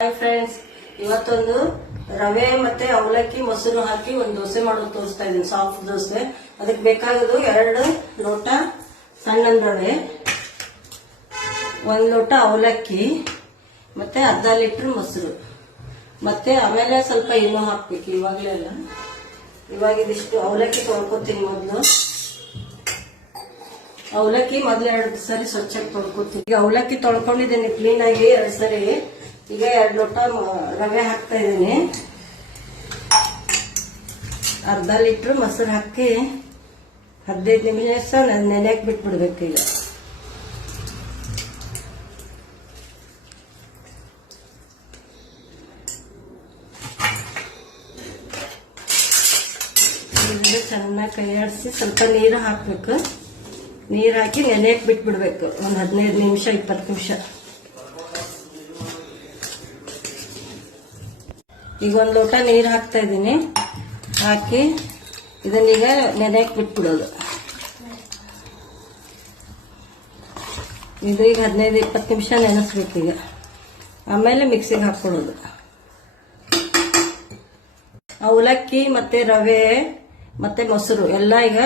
Hi friends, ಇವತ್ತೊಂದು ರವೆ ಮತ್ತೆ ಅವಲಕ್ಕಿ ಮೊಸರು ಹಾಕಿ ಒಂದು ದೋಸೆ ಮಾಡೋದು ತೋರಿಸ್ತಾ ಇದ್ದೀನಿ. ಸಾಫ್ಟ್ ದೋಸೆ. ಅದಕ್ಕೆ ಬೇಕಾಗೋದು 2 ಲೋಟ ಸಣ್ಣ ರವೆ, 1 ಲೋಟ ಅವಲಕ್ಕಿ, ಮತ್ತೆ ಅರ್ಧ ಲೀಟರ್ ಮೊಸರು, ಮತ್ತೆ ಆಮೇಲೆ ಸ್ವಲ್ಪ ಇನ್ನೂ ಹಾಕ್ಬೇಕು. ಇವಾಗಲೇ ಅಲ್ಲ, ಇವಾಗ ಇದಿಷ್ಟು ಅವಲಕ್ಕಿ ತೊಳ್ಕೊತೀನಿ. ಅವಲಕ್ಕಿ ಮೊದಲು 2 ಸರಿ ಸ್ವಚ್ಛಾಗಿ ತೊಳ್ಕೊತೀನಿ. ಈಗ ಅವಲಕ್ಕಿ ತೊಳ್ಕೊಂಡಿದ್ದೀನಿ ಕ್ಲೀನ್ ಆಗಿ 2 ಸರಿ. ಈಗ 2 ಲೋಟ ರವೆ ಹಾಕ್ತಾ ಇದ್ದೀನಿ. ಅರ್ಧ ಲೀಟರ್ ಮೊಸರು ಹಾಕಿ 15 ನಿಮಿಷ ನೆನೆಯಕ್ಕೆ ಬಿಟ್ಬಿಡ್ಬೇಕು. ಈಗ ಚೆನ್ನಾಗಿ ಕೈ ಆಡಿಸಿ ಸ್ವಲ್ಪ ನೀರು ಹಾಕ್ಬೇಕು. ನೀರು ಹಾಕಿ ನೆನೆಯಕ್ಕೆ ಬಿಟ್ಬಿಡ್ಬೇಕು ಒಂದು 15 ನಿಮಿಷ 20 ನಿಮಿಷ. ಈಗ 1 ಲೋಟ ನೀರು ಹಾಕ್ತಾ ಇದ್ದೀನಿ. ಹಾಕಿ ಇದನ್ನೀಗ ನೆನೆಯಕ್ಕೆ ಬಿಟ್ಬಿಡೋದು. ಇದು ಈಗ 15-20 ನಿಮಿಷ ನೆನೆಸ್ಬೇಕು. ಈಗ ಆಮೇಲೆ ಮಿಕ್ಸಿಗೆ ಹಾಕೊಳ್ಳೋದು. ಅವಲಕ್ಕಿ ಮತ್ತೆ ರವೆ ಮತ್ತೆ ಮೊಸರು ಎಲ್ಲ ಈಗ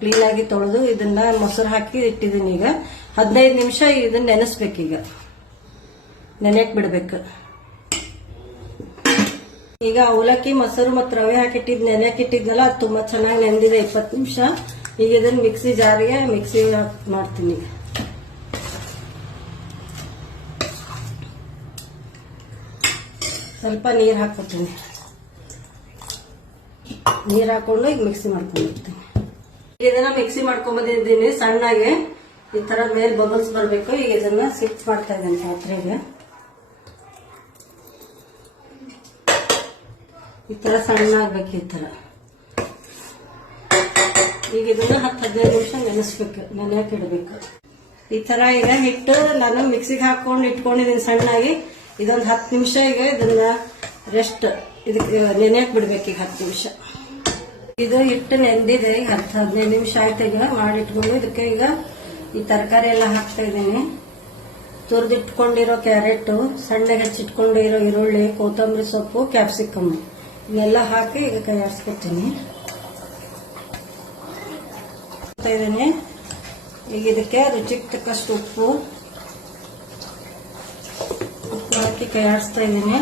ಕ್ಲೀನ್ ಆಗಿ ತೊಳೆದು ಇದನ್ನ ಮೊಸರು ಹಾಕಿ ಇಟ್ಟಿದ್ದೀನಿ. ಈಗ 15 ನಿಮಿಷ ಇದನ್ನ ನೆನೆಸ್ಬೇಕು. ಈಗ ನೆನೆಯಕ್ಕೆ ಬಿಡ್ಬೇಕು. ಈಗ ಅವಲಕ್ಕಿ ಮೊಸರು ಮತ್ತು ರವೆ ಹಾಕಿಟ್ಟಿದ್ ನೆನೆಯಕ್ಕೆ ಇಟ್ಟಿದ್ನಲ್ಲ, ಅದು ತುಂಬಾ ಚೆನ್ನಾಗಿ ನೆಂದಿದೆ 20 ನಿಮಿಷ. ಈಗ ಇದನ್ನ ಮಿಕ್ಸಿ ಜಾರಿಗೆ ಮಿಕ್ಸಿ ಮಾಡ್ತೀನಿ. ಸ್ವಲ್ಪ ನೀರು ಹಾಕ್ಕೊತೀನಿ. ನೀರು ಹಾಕೊಂಡು ಈಗ ಮಿಕ್ಸಿ ಮಾಡ್ಕೊಂಡಿರ್ತೀನಿ. ಇದನ್ನ ಮಿಕ್ಸಿ ಮಾಡ್ಕೊಂಡ್ ಬಂದಿದ್ದೀನಿ ಸಣ್ಣಗೆ. ಈ ತರ ಮೇಲೆ ಬಬಲ್ಸ್ ಬರ್ಬೇಕು. ಈಗ ಇದನ್ನ ಶಿಫ್ಟ್ ಮಾಡ್ತಾ ಇದ್ದೀನಿ ಪಾತ್ರೆಗೆ. ಈ ತರ ಸಣ್ಣ ಆಗ್ಬೇಕು. ಈ ತರ ಈಗ ಇದನ್ನ 10-15 ನಿಮಿಷ ನೆನೆಸ್ಬೇಕು, ನೆನೆಯಕ್ಕೆ ಇಡಬೇಕು. ಈ ತರ ಈಗ ಹಿಟ್ಟು ನಾನು ಮಿಕ್ಸಿಗೆ ಹಾಕೊಂಡು ಇಟ್ಕೊಂಡಿದ್ದೀನಿ ಸಣ್ಣಾಗಿ. ಇದೊಂದು 10 ನಿಮಿಷ ಈಗ ಇದನ್ನ ರೆಸ್ಟ್ ಇದಕ್ಕೆ ನೆನೆಯಕ್ಕೆ ಬಿಡ್ಬೇಕು. ಈಗ 10 ನಿಮಿಷ. ಇದು ಹಿಟ್ಟು ನೆಂದಿದೆ. ಈಗ 10-15 ನಿಮಿಷ ಆಯ್ತು. ಈಗ ಮಾಡಿಟ್ಕೊಂಡು ಇದಕ್ಕೆ ಈಗ ಈ ತರಕಾರಿ ಎಲ್ಲ ಹಾಕ್ತಾ ಇದ್ದೀನಿ. ತುರಿದಿಟ್ಕೊಂಡಿರೋ ಕ್ಯಾರೆಟ್, ಸಣ್ಣಗೆ ಹಚ್ಚಿಟ್ಕೊಂಡಿರೋ ಈರುಳ್ಳಿ, ಕೊತ್ತಂಬರಿ ಸೊಪ್ಪು, ಕ್ಯಾಪ್ಸಿಕಮ್ ಇವನ್ನೆಲ್ಲ ಹಾಕಿ ಈಗ ಕೈ ಆಡಿಸ್ಕೊತೀನಿ. ಈಗ ಇದಕ್ಕೆ ರುಚಿಗೆ ತಕ್ಕಷ್ಟು ಉಪ್ಪು ಹಾಕಿ ಕೈ ಆಡಿಸ್ತಾ ಇದ್ದೀನಿ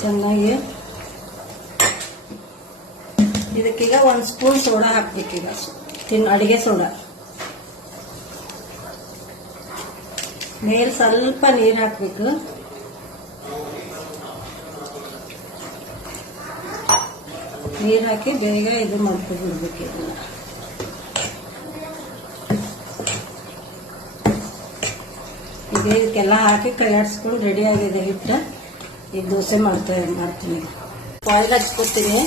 ಚೆನ್ನಾಗಿ. ಇದಕ್ಕೀಗ 1 ಸ್ಪೂನ್ ಸೋಡಾ ಹಾಕ್ಬೇಕೀಗ, ಅಡಿಗೆ ಸೋಡಾ. ಮೇಲೆ ಸ್ವಲ್ಪ ನೀರು ಹಾಕ್ಬೇಕು. ನೀರು ಹಾಕಿ ಬೇಗ ಇದು ಮಾಡ್ಕೊಂಡ್ಬಿಡ್ಬೇಕು. ಇದನ್ನ ಈಗ ಇದಕ್ಕೆಲ್ಲ ಹಾಕಿ ಕೈ ಆಡಿಸ್ಕೊಂಡು ರೆಡಿ ಆಗಿದೆ ಹಿಟ್ಟು. ಈಗ ದೋಸೆ ಮಾಡ್ತೀನಿ. ಆಯಿಲ್ ಹಚ್ಕೊತೀನಿ.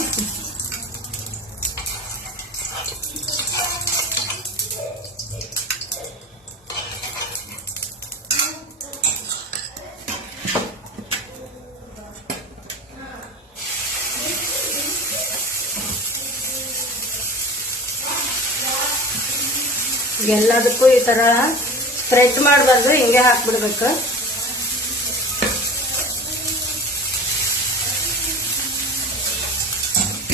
ಎಲ್ಲದಕ್ಕೂ ಈ ತರ ಸ್ಪ್ರೆಡ್ ಮಾಡಬಾರ್ದು, ಹಿಂಗೆ ಹಾಕ್ಬಿಡ್ಬೇಕು.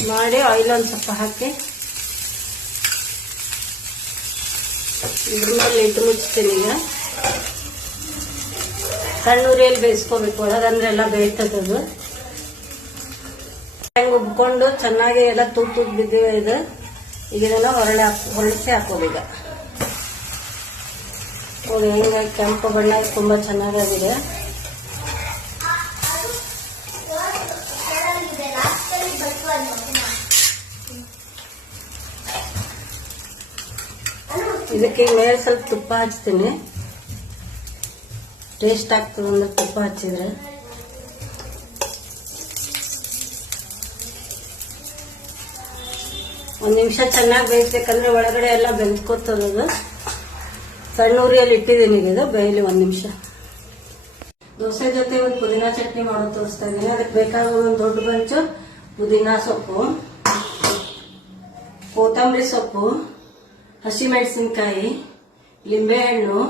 ಮಾಡಿ ಆಯಿಲ್ ಒಂದು ಸ್ವಲ್ಪ ಹಾಕಿ ಇದ್ರ ಮೇಲೆ ಇಟ್ಟು ಮುಚ್ತೀನಿ. ಈಗ ಸಣ್ಣ ಉರಿಯಲ್ಲಿ ಬೇಯಿಸ್ಕೋಬೇಕು. ಒಳಗಂದ್ರೆ ಎಲ್ಲ ಬೇಯ್ತದದು. ಹೆಂಗೆ ಉಬ್ಕೊಂಡು ಚೆನ್ನಾಗಿ ಎಲ್ಲ ತುಟ್ಟು ಬಿದ್ದಿವೆ. ಇದು ಈಗ ಇದನ್ನ ಹೊರಳಿಸಿ ಹಾಕೋದೀಗ. ಹೆಂಗ ಕೆಂಪು ಬಣ್ಣ ತುಂಬಾ ಚೆನ್ನಾಗಿದೆ. ಇದಕ್ಕೆ ಮೇಲೆ ಸ್ವಲ್ಪ ತುಪ್ಪ ಹಚ್ತೀನಿ. ಟೇಸ್ಟ್ ಆಗ್ತದೆ ಅಂದ್ರೆ ತುಪ್ಪ ಹಚ್ಚಿದ್ರೆ. ಒಂದ್ ನಿಮಿಷ ಚೆನ್ನಾಗಿ ಬೇಯಿಸ್ಬೇಕಂದ್ರೆ ಒಳಗಡೆ ಎಲ್ಲ ಬೆಂದ್ಕೋತದದು. ಸಣ್ಣ ಉರಿಯಲ್ಲಿ ಇಟ್ಟಿದ್ದೀನಿ. ಇದು ಬೇಯಲಿ 1 ನಿಮಿಷ. ದೋಸೆ ಜೊತೆ ಒಂದು ಪುದೀನಾ ಚಟ್ನಿ ಮಾಡೋದು ತೋರಿಸ್ತಾ ಇದ್ದೀನಿ. ಅದಕ್ಕೆ ಬೇಕಾಗುವ ಒಂದು ದೊಡ್ಡ ಬಂಚು ಪುದೀನಾ ಸೊಪ್ಪು, ಕೊತ್ತಂಬರಿ ಸೊಪ್ಪು, ಹಸಿಮೆಣಸಿನಕಾಯಿ, ಲಿಂಬೆಹಣ್ಣು,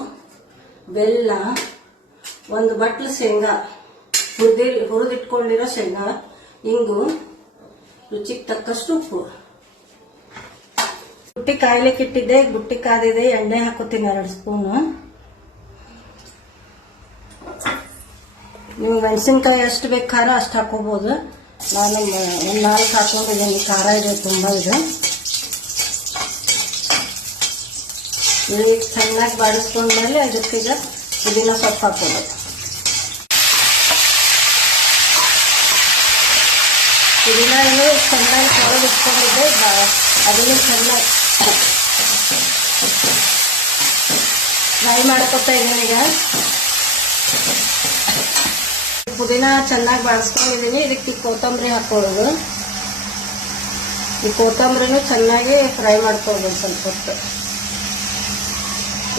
ಬೆಲ್ಲ, 1 ಬಟ್ಲು ಶೇಂಗಾ, ಹುರಿದಿಟ್ಕೊಂಡಿರೋ ಶೇಂಗಾ, ಇಂಗು, ರುಚಿಗೆ ತಕ್ಕಷ್ಟು ಉಪ್ಪು. ಬುಟ್ಟಿ ಕಾಯ್ಲಿಕ್ಕೆ ಇಟ್ಟಿದ್ದೆ, ಬುಟ್ಟಿ ಕಾದಿದೆ, ಎಣ್ಣೆ ಹಾಕೋತೀನಿ 2 ಸ್ಪೂನು. ನೀವು ಮೆಣಸಿನ್ಕಾಯಿ ಎಷ್ಟು ಬೇಕು ಖಾರ ಅಷ್ಟು ಹಾಕೋಬಹುದು. ನಾನು 4 ಹಾಕೊಂಡಿದ್ದೀನಿ, ಖಾರ ಇದೆ ತುಂಬ ಇದೆ. ಈಗ ಚೆನ್ನಾಗಿ ಬಾಡಿಸ್ಕೊಂಡ್ಮೇಲೆ ಅದಕ್ಕೀಗ ಪುದೀನ ಸೊಪ್ಪು ಹಾಕೋದು. ಪುದೀನ ಏನು ಚೆನ್ನಾಗಿ ತೊಳೆದು ಇಟ್ಕೊಂಡಿದ್ದೆ, ಅದನ್ನು ಚೆನ್ನಾಗಿ ಫ್ರೈ ಮಾಡ್ಕೊತಾ ಇದ್ದೀನಿ. ಈಗ ಪುದೀನ ಚೆನ್ನಾಗಿ ಬಾಡಿಸ್ಕೊಂಡಿದ್ದೀನಿ. ಇದಕ್ಕೆ ಕೊತ್ತಂಬರಿ ಹಾಕೊಳ್ಳೋದು. ಈ ಕೊತ್ತಂಬರಿನೂ ಚೆನ್ನಾಗಿ ಫ್ರೈ ಮಾಡ್ಕೊಳ್ಬೋದು ಸ್ವಲ್ಪ ಹೊತ್ತು.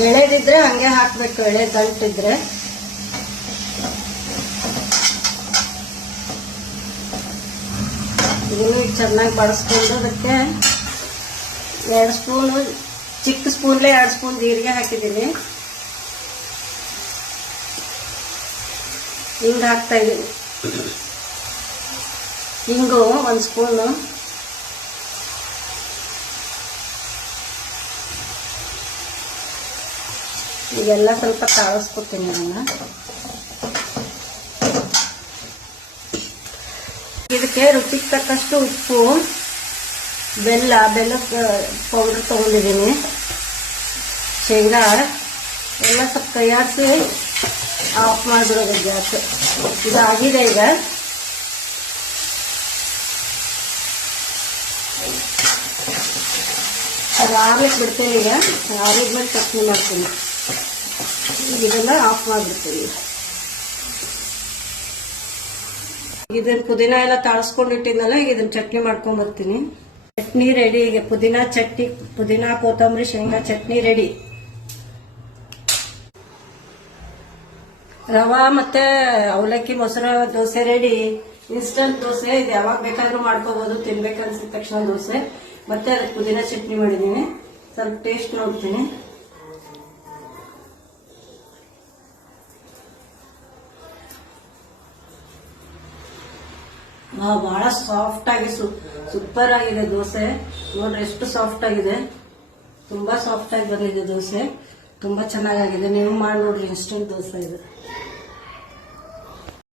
ಎಳೆದಿದ್ರೆ ಹಂಗೆ ಹಾಕ್ಬೇಕು, ಎಳೆ ದಂಟಿದ್ರೆ. ಇದನ್ನು ಚೆನ್ನಾಗಿ ಬಾಡಿಸ್ಕೊಂಡು ಅದಕ್ಕೆ 2 ಸ್ಪೂನು, ಚಿಕ್ಕ ಸ್ಪೂನ್ಲೆ 2 ಸ್ಪೂನ್ ಜೀರಿಗೆ ಹಾಕಿದ್ದೀನಿ. ಹಿಂಗೆ ಹಾಕ್ತಾ ಇದ್ದೀನಿ. ಹಿಂಗು 1 ಸ್ಪೂನು, ಈಗೆಲ್ಲ ಸ್ವಲ್ಪ ತಾಳಿಸ್ಕೊತೀನಿ ನಾನು. ಇದಕ್ಕೆ ರುಚಿಗೆ ತಕ್ಕಷ್ಟು ಉಪ್ಪು, ಬೆಲ್ಲದ ಪೌಡರ್ ತಗೊಂಡಿದ್ದೀನಿ, ಶೇಂಗಾ ಎಲ್ಲ ಸ್ವಲ್ಪ ಕೈಯಾಡಿಸಿ ಆಫ್ ಮಾಡಿಬಿಡೋದು ಗ್ಯಾಸ್. ಇದಾಗಿದೆ. ಈಗ ಅದು ಆರ್ಲಿಕ್ಕೆ ಬಿಡ್ತೀನಿ. ಈಗ ಆರಿದ್ಮೇಲೆ ಚಟ್ನಿ ಮಾಡ್ತೀನಿ. ಇದೆಲ್ಲ ಆಫ್ ಮಾಡಿಬಿಡ್ತೀನಿ. ಇದನ್ನ ಪುದೀನ ಎಲ್ಲ ತಾಳಿಸ್ಕೊಂಡಿಟ್ಟಿದ್ನಲ್ಲ, ಈಗ ಇದನ್ನ ಚಟ್ನಿ ಮಾಡ್ಕೊಂಡ್ ಬರ್ತೀನಿ. ಚಟ್ನಿ ರೆಡಿ. ಈಗ ಪುದೀನ ಕೊತ್ತಂಬರಿ ಶೇಂಗಾ ಚಟ್ನಿ ರೆಡಿ. ರವಾ ಮತ್ತೆ ಅವಲಕ್ಕಿ ಮೊಸರು ದೋಸೆ ರೆಡಿ. ಇನ್ಸ್ಟಂಟ್ ದೋಸೆ, ಇದು ಯಾವಾಗ ಬೇಕಾದ್ರೂ ಮಾಡ್ಕೋಬಹುದು. ತಿನ್ಬೇಕನ್ಸಿದ ತಕ್ಷಣ ದೋಸೆ. ಮತ್ತೆ ಅದಕ್ಕೆ ಪುದೀನ ಚಟ್ನಿ ಮಾಡಿದ್ದೀನಿ. ಸ್ವಲ್ಪ ಟೇಸ್ಟ್ ನೋಡ್ತೀನಿ. ಬಹಳ ಸಾಫ್ಟ್ ಆಗಿ ಸೂಪರ್ ಆಗಿದೆ ದೋಸೆ. ನೋಡ್ರಿ ಎಷ್ಟು ಸಾಫ್ಟ್ ಆಗಿದೆ, ತುಂಬಾ ಸಾಫ್ಟ್ ಆಗಿ ಬಂದಿದೆ ದೋಸೆ. ತುಂಬಾ ಚೆನ್ನಾಗಿದೆ. ನೀವು ಮಾಡಿ ನೋಡ್ರಿ, ಇನ್ಸ್ಟಂಟ್ ದೋಸೆ ಇದು.